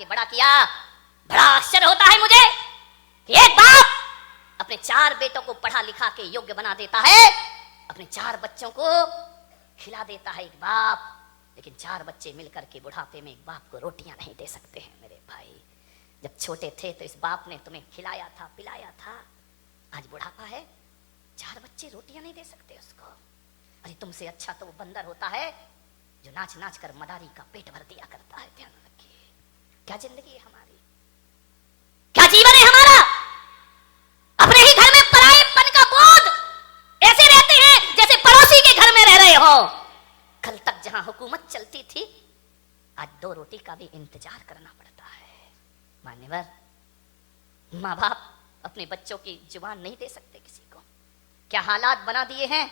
के बड़ा किया। बड़ा आश्चर्य होता है मुझे कि एक बाप अपने 4 बेटों को पढ़ा लिखा के योग्य बना देता है, अपने 4 बच्चों को खिला देता है एक बाप, लेकिन 4 बच्चे मिलकर के बुढ़ापे में एक बाप को रोटियां नहीं दे सकते हैं। मेरे भाई, जब छोटे थे तो इस बाप ने तुम्हें खिलाया था, पिलाया था, आज बुढ़ापा है, 4 बच्चे रोटियां नहीं दे सकते उसको। अरे तुमसे अच्छा तो वो बंदर होता है जो नाच नाच कर मदारी का पेट भर दिया करता है। ध्यान रखिए, क्या जिंदगी है हमारी, क्या जीवन है हमारा। अपने ही घर में परायेपन का बोध, ऐसे रहते हैं जैसे पड़ोसी के घर में रह रहे हो। कल तक जहां हुकूमत चलती थी, आज 2 रोटी का भी इंतजार करना पड़ता है। मान्यवर, माँ बाप अपने बच्चों की जुबान नहीं दे सकते किसी को। क्या हालात बना दिए हैं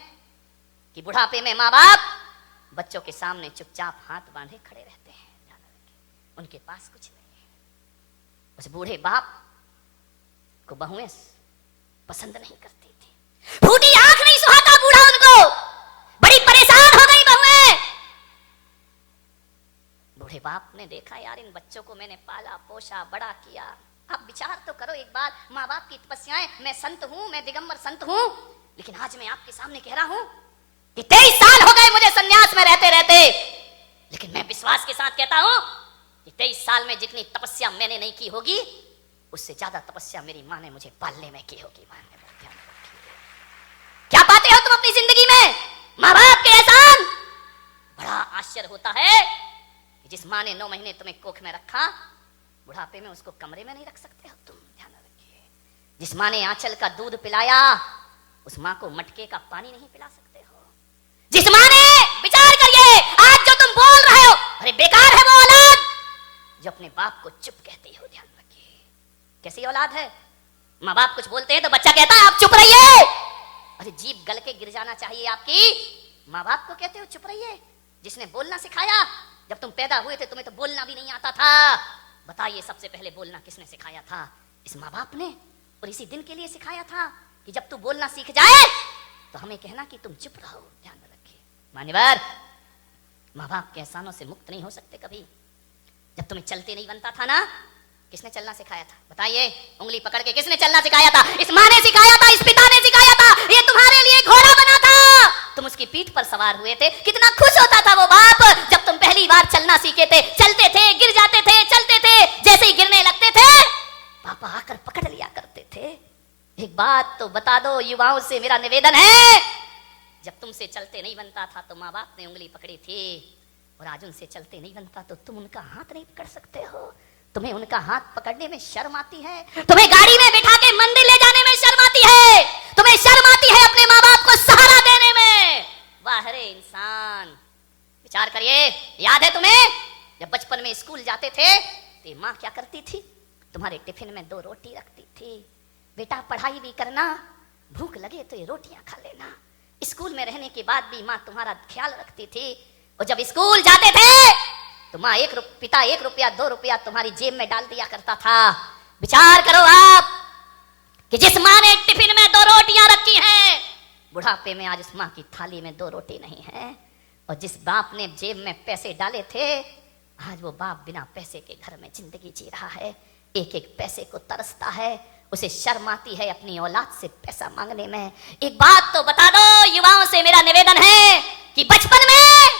कि बुढ़ापे में माँ बाप बच्चों के सामने चुपचाप हाथ बांधे खड़े रहते हैं। ध्यान रखिए, उनके पास कुछ नहीं है। उस बूढ़े बाप को बहुएं पसंद नहीं करती थी, फूटी आंख नहीं सुहाता बूढ़ा उनको, बड़ी परेशान हो गई बहुएं। बूढ़े बाप ने देखा, यार इन बच्चों को मैंने पाला पोसा बड़ा किया, अब विचार तो करो एक बार। माँ बाप की तपस्याएं, मैं संत हूं, मैं दिगंबर संत हूं, लेकिन आज मैं आपके सामने कह रहा हूं कि 23 साल हो गए मुझे सन्यास में रहते रहते, लेकिन मैं विश्वास के साथ कहता हूं कि 23 साल में जितनी तपस्या मैंने नहीं की होगी, उससे ज्यादा तपस्या मेरी माँ ने मुझे पालने में की होगी। क्या पाते हो तुम अपनी जिंदगी में, माँ बाप के एहसान। बड़ा आश्चर्य होता है कि जिस माँ ने 9 महीने तुम्हें कोख में रखा, बुढ़ापे में उसको कमरे में नहीं रख सकते हो तुम। ध्यान रखिए, जिस माँ ने आंचल का दूध पिलाया, उस माँ को मटके का पानी नहीं पिला सकते हो। जिस माँ ने, विचार करिए, आज जो तुम बोल रहे हो, अरे बेकार है वो औलाद जो अपने बाप को चुप कहती हो। ध्यान रखिए, कैसी औलाद है। माँ बाप कुछ बोलते हैं तो बच्चा कहता है आप चुप रहिए। अरे जीभ गल के गिर जाना चाहिए आपकी, माँ बाप को कहते हो चुप रहिए। जिसने बोलना सिखाया, जब तुम पैदा हुए थे तुम्हें तो बोलना भी नहीं आता था। बताइए सबसे पहले बोलना किसने सिखाया था? इस माँ बाप ने। और इसी दिन के लिए सिखाया था कि जब तू बोलना सीख जाए तो हमें कहना कि तुम चुप रहो। ध्यान रखिए मान्यवर, माँ बाप के एहसानों से मुक्त नहीं हो सकते कभी। जब तुम्हें चलते नहीं बनता था ना, किसने चलना सिखाया था? बताइए, उंगली पकड़ के किसने चलना सिखाया था? इस माँ ने सिखाया था, इस पिता ने सिखाया था। ये तुम्हारे लिए घोड़ा बना था, तुम उसकी पीठ पर सवार हुए थे। कितना खुश होता था वो बाप जब तुम पहली बार चलना सीखे थे। चलते थे, गिर जाते थे, चलते थे, जैसे ही गिरने लगते थे पापा आकर पकड़ लिया करते थे। एक बात तो बता दो युवाओं से मेरा निवेदन है, जब तुमसे चलते नहीं बनता था तो माँ बाप ने उंगली पकड़ी थी, और आज उनसे चलते नहीं बनता तो तुम उनका हाथ नहीं पकड़ सकते हो। तुम्हें उनका हाथ पकड़ने में शर्म आती है, तुम्हें गाड़ी में बिठा के मंदिर ले जाने में शर्म आती है, तुम्हें शर्म आती है अपने माँ बाप को सहारा देने में। वाह रे इंसान, विचार करिए। याद है तुम्हें जब बचपन में स्कूल जाते थे तो माँ क्या करती थी? तुम्हारे टिफिन में 2 रोटी रखती थी। बेटा पढ़ाई भी करना, भूख लगे तो ये रोटियां खा लेना। स्कूल में रहने के बाद भी माँ तुम्हारा ख्याल रखती थी। और जब स्कूल जाते थे तो माँ पिता 1 रुपया 2 रुपया तुम्हारी जेब में डाल दिया करता था। विचार करो आप कि जिस माँ ने टिफिन में 2 रोटियां रखी हैं, बुढ़ापे में आज उस माँ की थाली में 2 रोटी नहीं है। और जिस बाप ने जेब में पैसे डाले थे, आज वो बाप बिना पैसे के घर में जिंदगी जी रहा है, एक एक पैसे को तरसता है, उसे शर्म आती है अपनी औलाद से पैसा मांगने में। एक बात तो बता दो युवाओं से मेरा निवेदन है कि बचपन में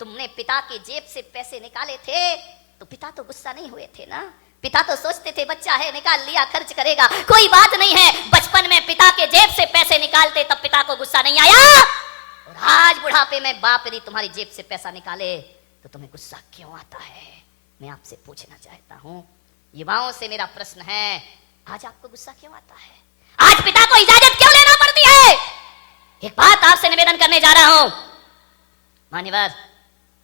तुमने पिता की जेब से पैसे निकाले थे तो पिता तो गुस्सा नहीं हुए थे ना? पिता तो सोचते थे बच्चा है, निकाल लिया, खर्च करेगा, कोई बात नहीं है। बचपन में पिता के जेब से पैसे निकालते तब पिता को गुस्सा नहीं आया, और आज बुढ़ापे में बाप यदि तुम्हारी जेब से पैसा निकाले तो तुम्हें गुस्सा क्यों आता है? मैं आपसे पूछना चाहता हूं, युवाओं से मेरा प्रश्न है, आज आपको गुस्सा क्यों आता है? आज पिता को इजाजत क्यों लेना पड़ती है? एक बात आपसे निवेदन करने जा रहा हूं मान्यवर,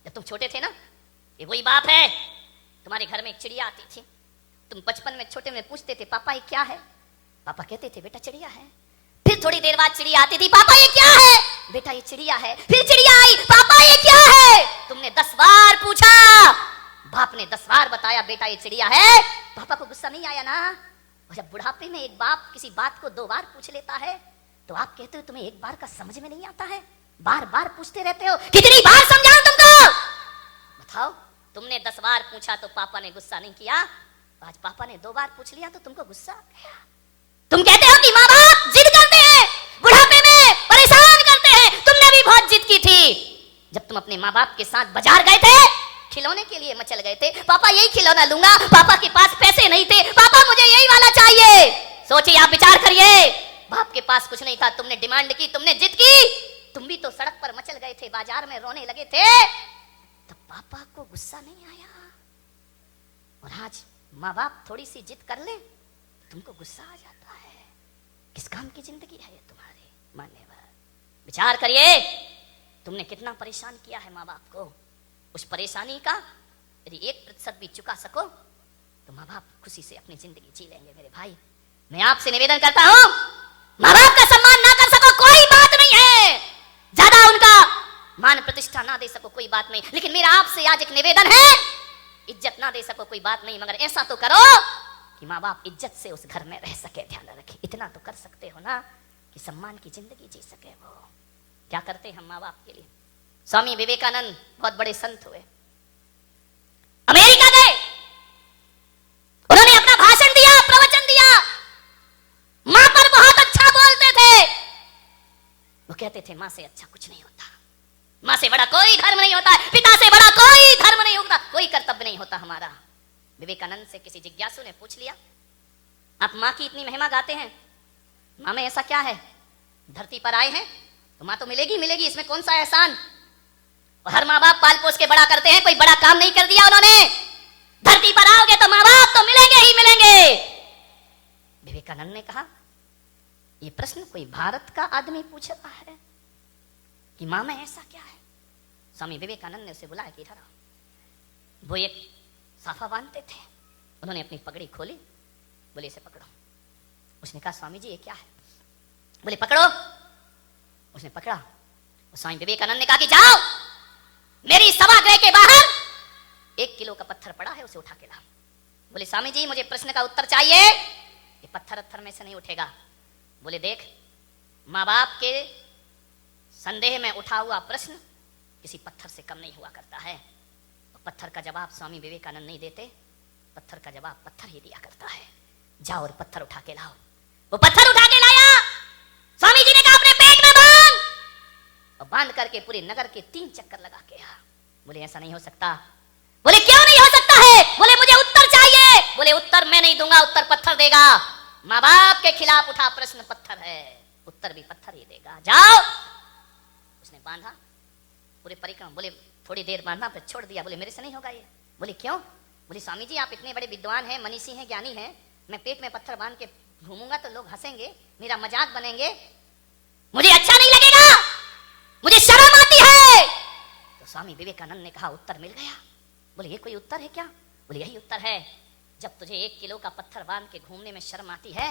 जब तुम छोटे थे ना, ये वही बाप है, तुम्हारे घर में एक चिड़िया आती थी। तुम बचपन में छोटे में पूछते थे पापा ये क्या है? पापा कहते थे बेटा चिड़िया है। फिर थोड़ी देर बाद चिड़िया आती थी, पापा ये क्या है? बेटा ये चिड़िया है। फिर चिड़िया आई, पापा ये क्या है? तुमने 10 बार पूछा, बाप ने 10 बार बताया बेटा ये चिड़िया है। पापा को गुस्सा नहीं आया ना? और जब बुढ़ापे में एक बाप किसी बात को 2 बार पूछ लेता है तो आप कहते हो तुम्हें एक बार का समझ में नहीं आता है, बार बार पूछते रहते हो। कितनी बार समझाऊं तुमको? बताओ, तुमने 10 बार पूछा तो पापा ने गुस्सा नहीं किया, आज पापा ने 2 बार पूछ लिया तो तुमको गुस्सा आ गया। तुम कहते हो कि माँ बाप जिद करते हैं, बुढ़ापे में परेशान करते हैं। तुमने भी बहुत जिद की थी जब तुम अपने माँ बाप के साथ बाजार गए थे, खिलौने के लिए मचल गए थे, पापा यही खिलौना लूंगा, पापा के पास पैसे नहीं थे, पापा मुझे यही वाला चाहिए। सोचिए, आप विचार करिए, बाप के पास कुछ नहीं था, तुमने डिमांड की, तुमने जिद की, तुम भी तो सड़क पर मचल गए थे, बाजार में रोने लगे थे, तो पापा को गुस्सा नहीं आया। और आज माँ बाप थोड़ी सी जिद कर ले, तुमको गुस्सा आ जाता है। किस काम की जिंदगी है ये तुम्हारी? मान्यवर, विचार करिए, तुमने कितना परेशान किया है माँ बाप को। उस परेशानी का यदि 1% भी चुका सको तो माँ बाप खुशी से अपनी जिंदगी जी लेंगे। मेरे भाई, मैं आपसे निवेदन करता हूं, माँ बाप का सम्मान ना कर सको कोई बात नहीं है, ज्यादा उनका मान प्रतिष्ठा ना दे सको कोई बात नहीं, लेकिन मेरा आपसे आज एक निवेदन है, इज्जत ना दे सको कोई बात नहीं, मगर ऐसा तो करो कि माँ बाप इज्जत से उस घर में रह सके। ध्यान रखे, इतना तो कर सकते हो ना कि सम्मान की जिंदगी जी सके। वो क्या करते हैं हम माँ बाप के लिए? स्वामी विवेकानंद बहुत बड़े संत हुए, अमेरिका गए, उन्होंने अपना भाषण दिया, प्रवचन दिया, मां पर बहुत अच्छा बोलते थे। वो कहते थे मां से अच्छा कुछ नहीं होता, मां से बड़ा कोई धर्म नहीं होता, पिता से बड़ा कोई धर्म नहीं होता, कोई कर्तव्य नहीं होता हमारा। विवेकानंद से किसी जिज्ञासु ने पूछ लिया, आप मां की इतनी महिमा गाते हैं, मां में ऐसा क्या है? धरती पर आए हैं तो मां तो मिलेगी मिलेगी, इसमें कौन सा एहसान? और हर माँ बाप पाल पोस के बड़ा करते हैं, कोई बड़ा काम नहीं कर दिया उन्होंने। धरती पर आओगे तो माँ बाप तो मिलेंगे ही मिलेंगे। विवेकानंद ने कहा, ये प्रश्न कोई भारत का आदमी पूछ रहा है कि मां में ऐसा क्या है? स्वामी विवेकानंद ने उसे बुलाया कि इधर आओ। वो एक साफा बांधते थे, उन्होंने अपनी पगड़ी खोली, बोले इसे पकड़ो। उसने कहा, स्वामी जी ये क्या है? बोले पकड़ो। उसने पकड़ा। स्वामी विवेकानंद ने कहा कि जाओ मेरी सभागृह के बाहर 1 किलो का पत्थर पड़ा है, उसे उठा के लाओ। बोले स्वामी जी मुझे प्रश्न का उत्तर चाहिए, ये पत्थर में से नहीं उठेगा। बोले देख, माँ बाप के संदेह में उठा हुआ प्रश्न किसी पत्थर से कम नहीं हुआ करता है। और पत्थर का जवाब स्वामी विवेकानंद नहीं देते, पत्थर का जवाब पत्थर ही दिया करता है। जाओ और पत्थर उठा के लाओ। वो पत्थर उठा के लाया। स्वामी जी ने कहा अपने पेट में बांध, और बांध करके पूरे नगर के 3 चक्कर लगा के आ। बोले ऐसा नहीं हो सकता। बोले क्यों नहीं हो सकता है? बोले मुझे उत्तर चाहिए। बोले उत्तर मैं नहीं दूंगा, उत्तर पत्थर देगा। माँ बाप के खिलाफ उठा प्रश्न पत्थर है, उत्तर भी पत्थर ही देगा। जाओ। उसने बांधा पूरे परिक्रमा, बोले थोड़ी देर बांधा फिर छोड़ दिया। बोले मेरे से नहीं होगा ये। बोले क्यों? बोले स्वामी जी आप इतने बड़े विद्वान हैं, मनीषी हैं, ज्ञानी हैं, मैं पेट में पत्थर बांध के घूमूंगा तो लोग हंसेंगे, मेरा मजाक बनेंगे, मुझे अच्छा नहीं लगेगा, मुझे शर्म आती है। तो स्वामी विवेकानंद ने कहा उत्तर मिल गया। बोले ये कोई उत्तर है क्या? बोले यही उत्तर है। जब तुझे 1 किलो का पत्थर बांध के घूमने में शर्म आती है,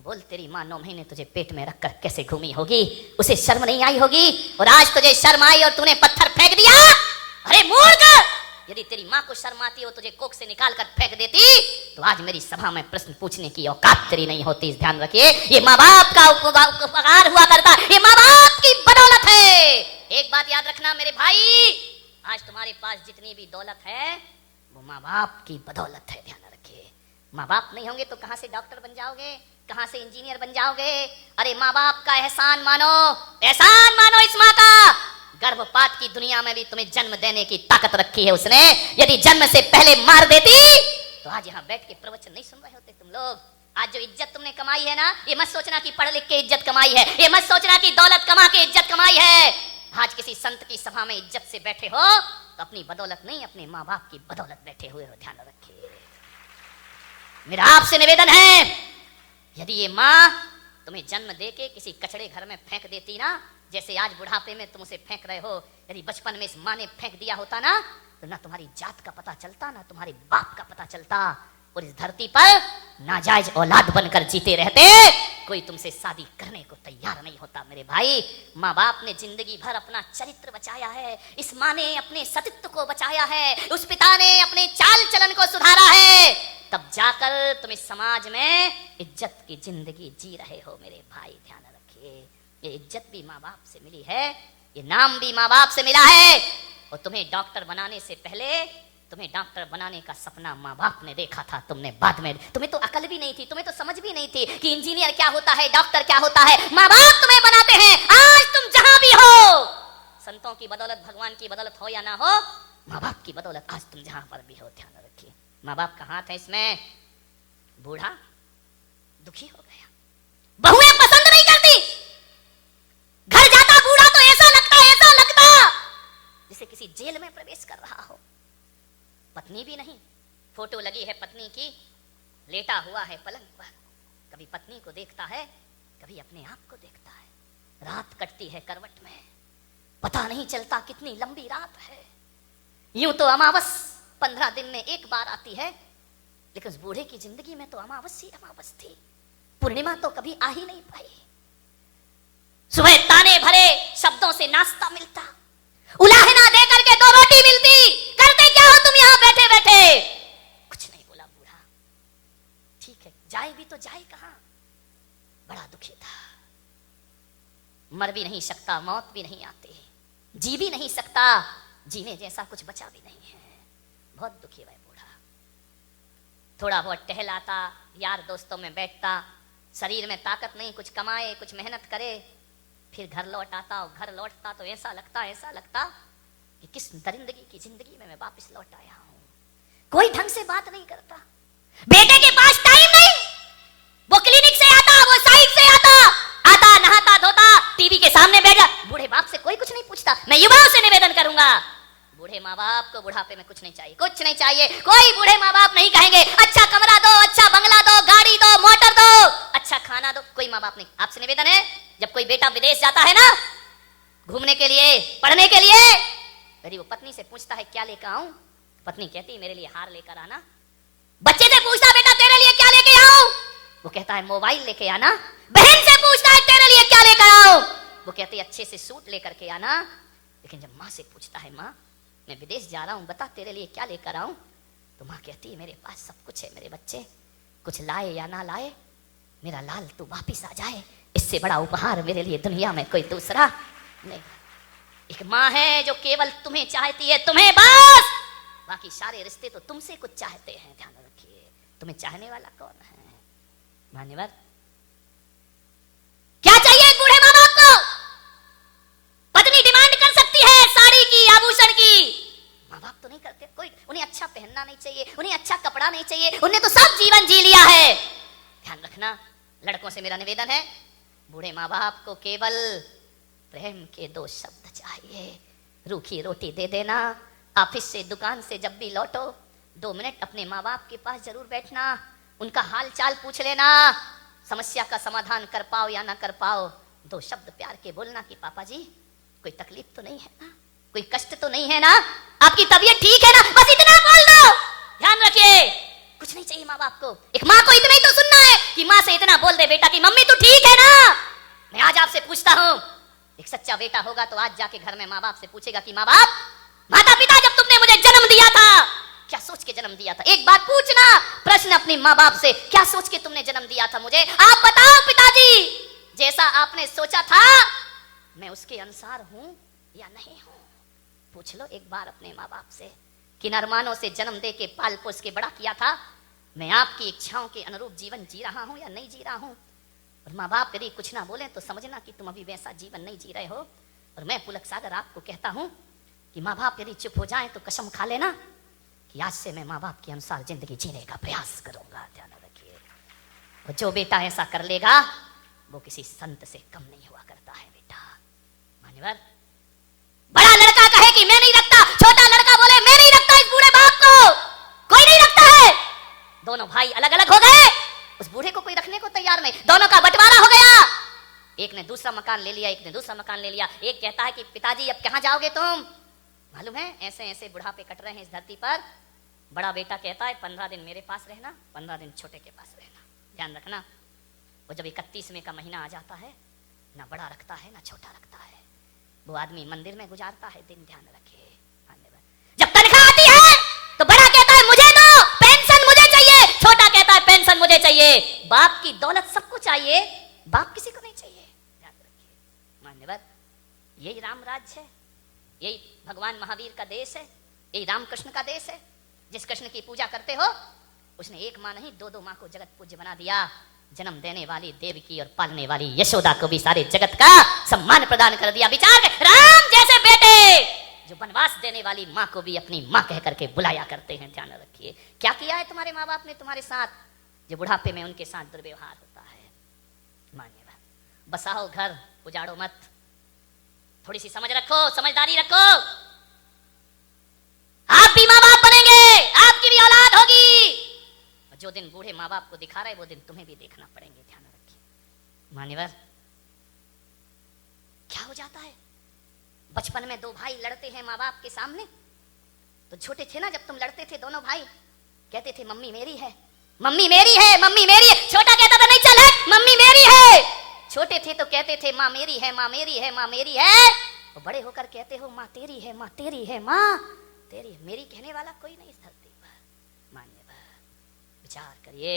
बोल तेरी माँ 9 महीने तुझे पेट में रखकर कैसे घूमी होगी, उसे शर्म नहीं आई होगी। और आज तुझे शर्म आई और तूने पत्थर फेंक दिया। अरे मूर्ख, यदि तेरी माँ को शर्म आती हो तुझे कोख से निकाल कर फेंक देती तो आज मेरी सभा में प्रश्न पूछने की औकात तेरी नहीं होती। ध्यान रखिए, ये माँ बाप का उपकार हुआ करता, ये माँ बाप की बदौलत है। एक बात याद रखना मेरे भाई, आज तुम्हारे पास जितनी भी दौलत है वो माँ बाप की बदौलत है। ध्यान रखिए, माँ बाप नहीं होंगे तो कहां से डॉक्टर बन जाओगे, कहां से इंजीनियर बन जाओगे? अरे माँ बाप का एहसान मानो, एहसान मानो इस माँ का। गर्भपात की दुनिया में भी तुम्हें जन्म देने की ताकत रखी है उसने। यदि जन्म से पहले मार देती तो आज यहाँ बैठ के प्रवचन नहीं सुन रहे होते तुम लोग। आज जो इज्जत तुमने कमाई है ना, ये मत सोचना कि पढ़ लिख के इज्जत कमाई है, ये मत सोचना कि दौलत कमा के इज्जत कमाई है। आज किसी संत की सभा में इज्जत से बैठे हो तो अपनी बदौलत नहीं, अपने माँ बाप की बदौलत बैठे हुए हो। ध्यान रखिए, मेरा आपसे निवेदन है, यदि ये माँ तुम्हें जन्म देके किसी कचड़े घर में फेंक देती ना, जैसे आज बुढ़ापे में तुम उसे फेंक रहे हो, यदि बचपन में इस माँ ने फेंक दिया होता ना तो ना तुम्हारी जात का पता चलता, ना तुम्हारे बाप का पता चलता, और इस धरती पर नाजायज औलाद बनकर जीते रहते। कोई तुमसे शादी करने को तैयार नहीं होता। मेरे भाई, माँ बाप ने जिंदगी भर अपना चरित्र बचाया है, इस माँ ने अपने सतीत्व को बचाया है, उस पिता ने अपने चाल चलन को सुधारा है, तब जाकर तुम इस समाज में इज्जत की जिंदगी जी रहे हो। मेरे भाई ध्यान रखिए, ये इज्जत भी माँ बाप से मिली है, ये नाम भी माँ बाप से मिला है। और तुम्हें डॉक्टर बनाने से पहले तुम्हें डॉक्टर बनाने का सपना माँ बाप ने देखा था, तुमने बाद में, तुम्हें तो अकल भी नहीं थी, तुम्हें तो समझ भी नहीं थी कि इंजीनियर क्या होता है, डॉक्टर क्या होता है। माँ बाप तुम्हें बनाते हैं। आज तुम जहां भी हो, संतों की बदौलत, भगवान की बदौलत हो या ना हो, माँ बाप की बदौलत आज तुम जहां पर भी हो, ध्यान रखिए। माँ बाप का हाथ है इसमें। बूढ़ा दुखी हो गया, बहुएं पसंद नहीं करती, घर जाता बूढ़ा तो ऐसा लगता जैसे किसी जेल में प्रवेश कर रहा हो। पत्नी भी नहीं, फोटो लगी है पत्नी की, लेटा हुआ है पलंग पर, कभी पत्नी को देखता है, कभी अपने आप को देखता है। रात कटती है करवट में, पता नहीं चलता कितनी लंबी रात है। यूं तो अमावस 15 दिन में एक बार आती है, लेकिन उस बूढ़े की जिंदगी में तो अमावस ही अमावस थी, पूर्णिमा तो कभी आ ही नहीं पाई। सुबह ताने भरे शब्दों से नाश्ता मिलता, उलाहना दे करके 2 रोटी मिलती। करते क्या हो तुम यहां बैठे बैठे? कुछ नहीं बोला बूढ़ा। ठीक है, जाए भी तो जाए कहां? बड़ा दुखी था। मर भी नहीं सकता, मौत भी नहीं आती, जी भी नहीं सकता, जीने जैसा कुछ बचा भी नहीं है। बहुत दुखी है बूढ़ा। थोड़ा बहुत टहलाता, यार दोस्तों में बैठता, शरीर में ताकत नहीं, कुछ कमाए, कुछ मेहनत करे, फिर घर लौट आता। और घर लौटता तो ऐसा लगता कि किस दरिंदगी की जिंदगी में मैं वापस लौट आया हूं। कोई ढंग से बात नहीं करता, बेटे के पास टाइम नहीं, वो क्लिनिक से आता, वो साइड से आता नहाता धोता, टीवी के सामने बैठ गया। बूढ़े बाप से कोई कुछ नहीं पूछता। मैं युवाओं से निवेदन करूंगा, बूढ़े माँ बाप को बुढ़ापे में कुछ नहीं चाहिए, कुछ नहीं चाहिए। कोई बूढ़े माँ बाप नहीं कहेंगे अच्छा कमरा दो, अच्छा बंगला दो, गाड़ी दो, मोटर दो, अच्छा खाना दो, कोई माँ बाप नहीं। आपसे निवेदन है, जब कोई बेटा विदेश जाता है ना घूमने के लिए, पढ़ने के लिए, यदि वो पत्नी से पूछता है क्या लेकर आऊं, पत्नी कहती है मेरे लिए हार लेकर आना। बच्चे से पूछता बेटा तेरे लिए क्या लेके आऊं, वो कहता है मोबाइल लेके आना। बहन से पूछता है तेरे लिए क्या लेकर आऊं, वो कहती है अच्छे से सूट लेकर के आना। लेकिन जब माँ से पूछता है माँ मैं विदेश जा रहा हूं, बता तेरे लिए क्या लेकर आऊं, तो माँ कहती है मेरे पास सब कुछ है मेरे बच्चे, कुछ लाए या ना लाए, मेरा लाल तू वापिस आ जाए, इससे बड़ा उपहार मेरे लिए दुनिया में कोई दूसरा नहीं। एक माँ है जो केवल तुम्हें चाहती है, तुम्हें बस, बाकी सारे रिश्ते तो तुमसे कुछ चाहते हैं। ध्यान रखिए, तुम्हें चाहने वाला कौन है? मान्यवर, क्या चाहिए बूढ़े माँ बाप को? पत्नी डिमांड कर सकती है साड़ी की, आभूषण की, माँ बाप तो नहीं करते। कोई उन्हें अच्छा पहनना नहीं चाहिए, उन्हें अच्छा कपड़ा नहीं चाहिए, उन्हें तो सब जीवन जी लिया है। ध्यान रखना, लड़कों से मेरा निवेदन है, बूढ़े माँ बाप को केवल प्रेम के 2 शब्द चाहिए। रूखी रोटी दे देना, ऑफिस से दुकान से जब भी लौटो 2 मिनट अपने माँ बाप के पास जरूर बैठना, उनका हाल चाल पूछ लेना, समस्या का समाधान कर पाओ या ना कर पाओ, 2 शब्द प्यार के बोलना कि पापा जी कोई तकलीफ तो नहीं है ना, कोई कष्ट तो नहीं है ना, आपकी तबीयत ठीक है ना, बस इतना बोल दो। ध्यान रखिए, कुछ नहीं चाहिए माँ बाप को। एक माँ को इतना ही तो सुनना है कि माँ से इतना बोल दे बेटा कि मम्मी तू ठीक है ना। मैं आज आपसे पूछता हूं, एक सच्चा बेटा होगा तो आज जाके घर में माँ बाप से पूछेगा कि माँ बाप, माता पिता जब तुमने मुझे जन्म दिया था क्या सोच के जन्म दिया था? एक बात पूछना प्रश्न अपने माँ बाप से, क्या सोच के तुमने जन्म दिया था मुझे? आप बताओ पिताजी, जैसा आपने सोचा था मैं उसके अनुसार हूं या नहीं हूं? पूछ लो एक बार अपने माँ बाप से। किन अरमानों से जन्म दे के पाल पोस के बड़ा किया था, मैं आपकी इच्छाओं के अनुरूप जीवन जी रहा हूं या नहीं जी रहा हूं? और माँ बाप यदि कुछ ना बोले तो समझना कि तुम अभी वैसा जीवन नहीं जी रहे हो। और मैं पुलक सागर आपको कहता हूं कि माँ बाप यदि चुप हो जाए तो कसम खा लेना कि आज से मैं माँ बाप के अनुसार जिंदगी जीने का प्रयास करूंगा। ध्यान रखिए, और जो बेटा ऐसा कर लेगा वो किसी संत से कम नहीं हुआ करता है बेटा। मान्यवर, बड़ा लड़का कहे कि मैं नहीं रखता, छोटा लड़का बोले मैं नहीं रखता इस बूढ़े बाप को, कोई नहीं रखता है। दोनों भाई अलग अलग हो गए, उस बूढ़े को कोई रखने को तैयार नहीं, दोनों का बंटवारा हो गया। एक ने दूसरा मकान ले लिया, एक ने दूसरा मकान ले लिया। एक कहता है कि पिताजी अब कहां जाओगे तुम? मालूम है ऐसे ऐसे बुढ़ापे कट रहे हैं इस धरती पर। बड़ा बेटा कहता है 15 दिन मेरे पास रहना, 15 दिन छोटे के पास रहना। ध्यान रखना, वो जब 31वें का महीना आ जाता है, ना बड़ा रखता है ना छोटा रखता है, वो आदमी मंदिर में गुजारता है दिन। ध्यान रखिए, जब तनख्वाह आती है तो बड़ा कहता है मुझे दो, पेंशन मुझे चाहिए, छोटा कहता है पेंशन मुझे चाहिए। बाप की दौलत सबको चाहिए, बाप किसी को नहीं चाहिए। ध्यान रखिए मान्यवर, यही राम राज्य है, यही भगवान महावीर का देश है, यही रामकृष्ण का देश है। जिस कृष्ण की पूजा करते हो उसने एक माँ नहीं दो दो माँ को जगत पूज्य बना दिया। जन्म देने वाली देवकी और पालने वाली यशोदा को भी सारे जगत का सम्मान प्रदान कर दिया। विचार कर, राम जैसे बेटे जो वनवास देने वाली माँ को भी अपनी माँ कह करके बुलाया करते हैं। ध्यान रखिए क्या किया है तुम्हारे माँ बाप ने तुम्हारे साथ, जो बुढ़ापे में उनके साथ दुर्व्यवहार होता है। मानिए बसाओ घर, उजाड़ो मत, थोड़ी सी समझ रखो, समझदारी रखो। आप भी माँ बाप बनेंगे, आपकी भी औलाद होगी। जो दिन बूढ़े माँ बाप को दिखा रहे वो दिन तुम्हें भी देखना पड़ेंगे। ध्यान रखिए मान्यवर, क्या हो जाता है बचपन में दो भाई लड़ते हैं माँ बाप के सामने, तो छोटे थे ना जब तुम लड़ते थे दोनों भाई, कहते थे मम्मी मेरी है, मम्मी मेरी है, मम्मी मेरी है। छोटा कहता था नहीं चल है, मम्मी मेरी है। छोटे थे तो कहते थे माँ मेरी है, माँ मेरी है, माँ मेरी है। और बड़े होकर कहते हो माँ तेरी है, माँ तेरी है, माँ तेरी है। मेरी कहने वाला कोई नहीं इस धरती पर। मान्य विचार करिए,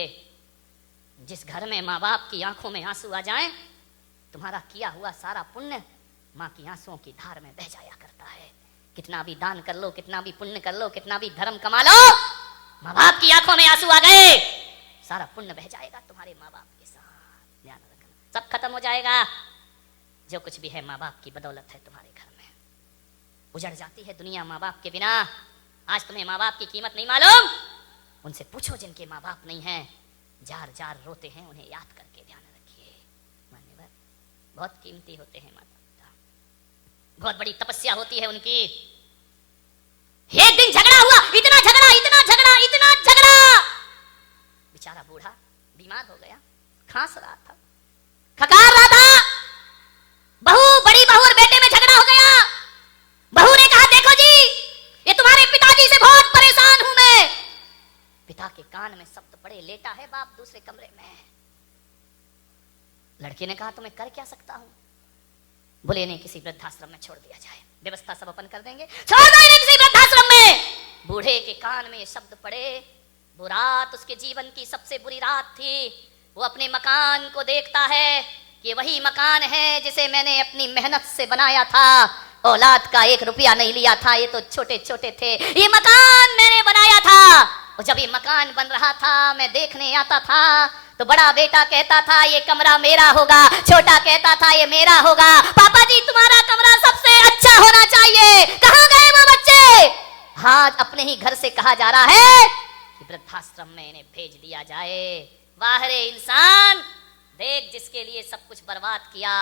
जिस घर में माँ बाप की आंखों में आंसू आ जाएं, तुम्हारा किया हुआ सारा पुण्य माँ की आंसुओं की धार में बह जाया करता है। कितना भी दान कर लो, कितना भी पुण्य कर लो, कितना भी धर्म कमा लो, माँ बाप की आंखों में आंसू आ गए, सारा पुण्य बह जाएगा तुम्हारे माँ बाप के साथ। ध्यान रखना, सब खत्म हो जाएगा। जो कुछ भी है माँ बाप की बदौलत है तुम्हारे घर में। उजड़ जाती है दुनिया माँ बाप के बिना। आज तुम्हें माँ बाप की कीमत नहीं मालूम, उनसे पूछो जिनके माँ बाप नहीं हैं, जार जार रोते हैं, उन्हें याद करके ध्यान रखिए। मान्यवर बहुत कीमती होते हैं माता पिता, बहुत बड़ी तपस्या होती है उनकी। एक दिन झगड़ा हुआ, इतना झगड़ा, इतना झगड़ा, इतना झगड़ा, बेचारा बूढ़ा बीमार हो गया, खांस रहा था, खकार रहा था। बहू, बड़ी बहू और बेटे में झगड़ा हो गया। बहू ने कहा देखो जी ये तुम्हारे पिताजी से बहुत परेशान हूं मैं। पिता के कान में शब्द पड़े, लेटा है बाप दूसरे कमरे में। लड़के ने कहा तो मैं कर क्या सकता हूं? बोले नहीं, किसी वृद्धाश्रम में छोड़ दिया जाए, व्यवस्था सब अपन कर देंगे, छोड़ दो इन्हें किसी वृद्धाश्रम में। बूढ़े के कान में शब्द पड़े। वो रात उसके जीवन की सबसे बुरी रात थी। वो अपने मकान को देखता है कि वही मकान है जिसे मैंने अपनी मेहनत से बनाया था, औलाद का 1 रुपया नहीं लिया था, ये तो छोटे छोटे थे, ये मकान मैंने बनाया था। और जब ये मकान बन रहा था मैं देखने आता था तो बड़ा बेटा कहता था ये कमरा मेरा होगा, छोटा कहता था ये मेरा होगा। पापा जी तुम्हारा कमरा सबसे अच्छा होना चाहिए। कहां गए वो बच्चे? आज अपने ही घर से कहा जा रहा है कि वृद्धाश्रम में इन्हें भेज दिया जाए। वाह रे इंसान, देख जिसके लिए सब कुछ बर्बाद किया,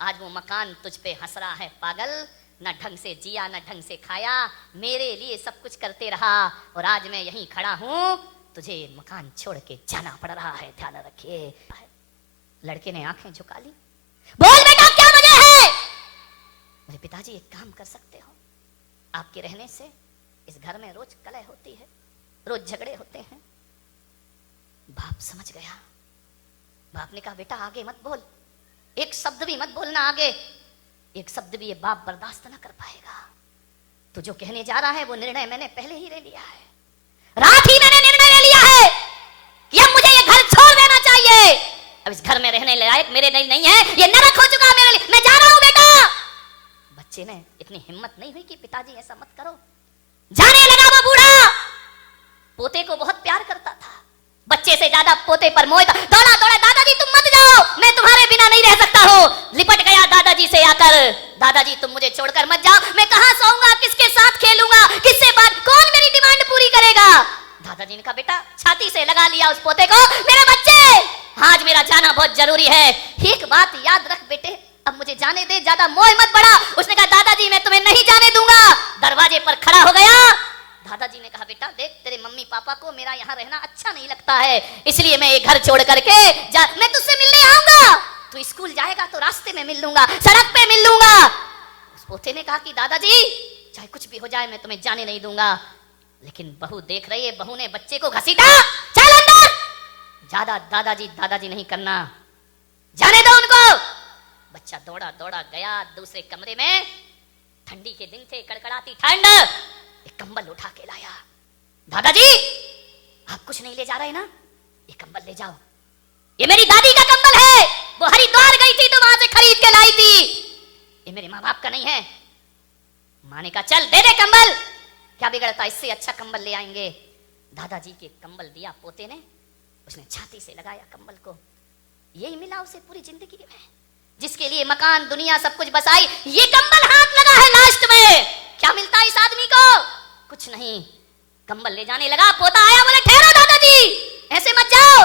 आज वो मकान तुझ पे हंस रहा है। पागल, न ढंग से जिया न ढंग से खाया, मेरे लिए सब कुछ करते रहा और आज मैं यहीं खड़ा हूं, तुझे मकान छोड़ के जाना पड़ रहा है। ध्यान रखिए। लड़के ने आंखें झुका ली। बोल बेटा क्या वजह है? मेरे पिताजी एक काम कर सकते हो, आपके रहने से इस घर में रोज कलह होती है, रोज झगड़े होते हैं। बाप समझ गया। बाप ने कहा बेटा आगे मत बोल, एक शब्द भी मत बोलना आगे, एक शब्द भी ये बाप बर्दाश्त ना कर पाएगा। तो जो कहने जा रहा है वो निर्णय मैंने पहले ही ले लिया है, रात ही मैंने निर्णय ले लिया है कि अब मुझे ये घर छोड़ देना चाहिए। अब इस घर में रहने लायक मेरे नहीं है, ये नरक हो चुका मेरे लिए, मैं जा रहा हूं बेटा। बच्चे ने इतनी हिम्मत नहीं हुई कि पिताजी ऐसा मत करो। जाने लगा वो बूढ़ा। पोते को बहुत प्यार करता था, बच्चे से ज्यादा पोते पर मोह था। दौड़ा दौड़ा, दादाजी तुम मत जाओ, मैं तुम्हारे बिना नहीं रह सकता हूँ। लिपट गया दादाजी से आकर, दादाजी तुम मुझे छोड़कर मत जाओ, मैं कहां सोऊंगा, किसके साथ खेलूंगा, किससे बात, कौन मेरी डिमांड पूरी करेगा? दादाजी ने कहा बेटा, छाती से लगा लिया उस पोते को, मेरे बच्चे आज मेरा जाना बहुत जरूरी है, एक बात याद रख बेटे, अब मुझे जाने दे, ज्यादा मोह मत बढ़ा। उसने कहा दादाजी मैं तुम्हें नहीं जाने दूंगा। दरवाजे पर खड़ा हो गया। दादाजी ने कहा बेटा देख, तेरे मम्मी पापा को मेरा यहाँ रहना अच्छा नहीं लगता है, इसलिए मैं ये घर छोड़ करके मैं तुझसे मिलने आऊंगा। तू स्कूल जाएगा तो रास्ते में मिल लूंगा, सड़क पे मिल लूंगा। उस पोते ने कहा कि दादाजी चाहे कुछ भी हो जाए मैं तुम्हें जाने नहीं दूंगा। लेकिन बहू देख रही है, बहू ने बच्चे को घसीटा, चल अंदर। ज्यादा दादाजी दादाजी नहीं करना, जाने दो उनको। बच्चा दौड़ा दौड़ा गया दूसरे कमरे में। ठंडी के दिन थे, कड़कड़ाती ठंड। एक कंबल उठा के लाया। दादाजी आप कुछ नहीं ले जा रहे ना, ये कंबल ले जाओ, ये मेरी दादी का कंबल है, वो हरिद्वार गई थी तो वहां से खरीद के लाई थी, ये मेरे माँ बाप का नहीं है। माँ ने कहा चल दे दे कंबल, क्या बिगड़ता, इससे अच्छा कंबल ले आएंगे। दादाजी के कंबल दिया पोते ने, उसने छाती से लगाया कंबल को। यही मिला उसे पूरी जिंदगी में, जिसके लिए मकान दुनिया सब कुछ बसाई, ये कंबल हाथ लगा है लास्ट में। क्या मिलता है इस आदमी को? कुछ नहीं। कंबल ले जाने लगा, पोता आया, बोले ठहरो दादाजी, ऐसे मत जाओ,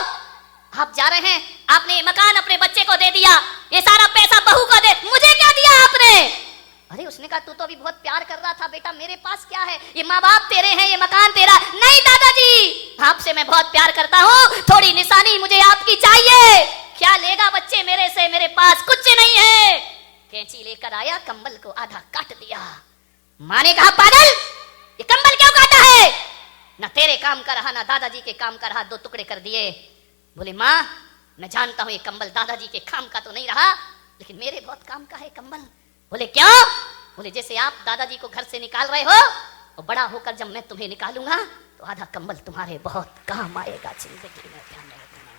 आप जा रहे हैं, आपने मकान अपने बच्चे को दे दिया, ये सारा पैसा बहू को दे, मुझे क्या दिया आपने? अरे उसने कहा तू तो अभी बहुत प्यार कर रहा था बेटा, मेरे पास क्या है, ये माँ बाप तेरे हैं, ये मकान तेरा। नहीं दादाजी, आपसे मैं बहुत प्यार करता हूँ, थोड़ी निशानी मुझे आपकी चाहिए। क्या लेगा बच्चे मेरे से, मेरे पास कुछ नहीं है। कैंची लेकर आया, कंबल को आधा काट दिया। माँ ने कहा पागल, ये कंबल क्यों काटा है? ना तेरे काम का रहा, ना दादाजी के काम का रहा, दो टुकड़े कर दिए। बोले माँ मैं जानता हूं ये कंबल दादाजी के काम का तो नहीं रहा, लेकिन मेरे बहुत काम का है कंबल। बोले क्यों? बोले जैसे आप दादाजी को घर से निकाल रहे हो, और बड़ा होकर जब मैं तुम्हें निकालूंगा तो आधा कंबल तुम्हारे बहुत काम आएगा जिंदगी में, ध्यान रखना।